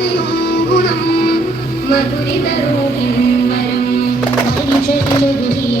ഗുണത്തിലും ഗുണം മധുരിതരൂപിൻ വരം മനുഷ്യരിലൊരുകിയ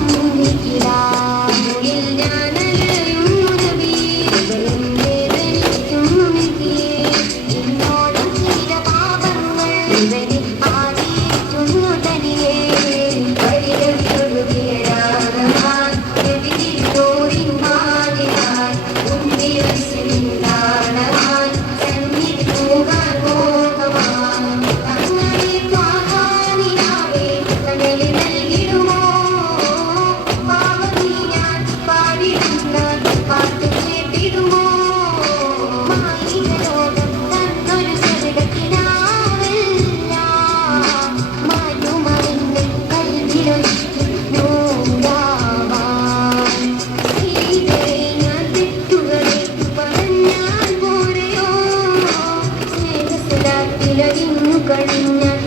Deus. സ്നേഹത്തിലതിലറിഞ്ഞു കഴിഞ്ഞാൽ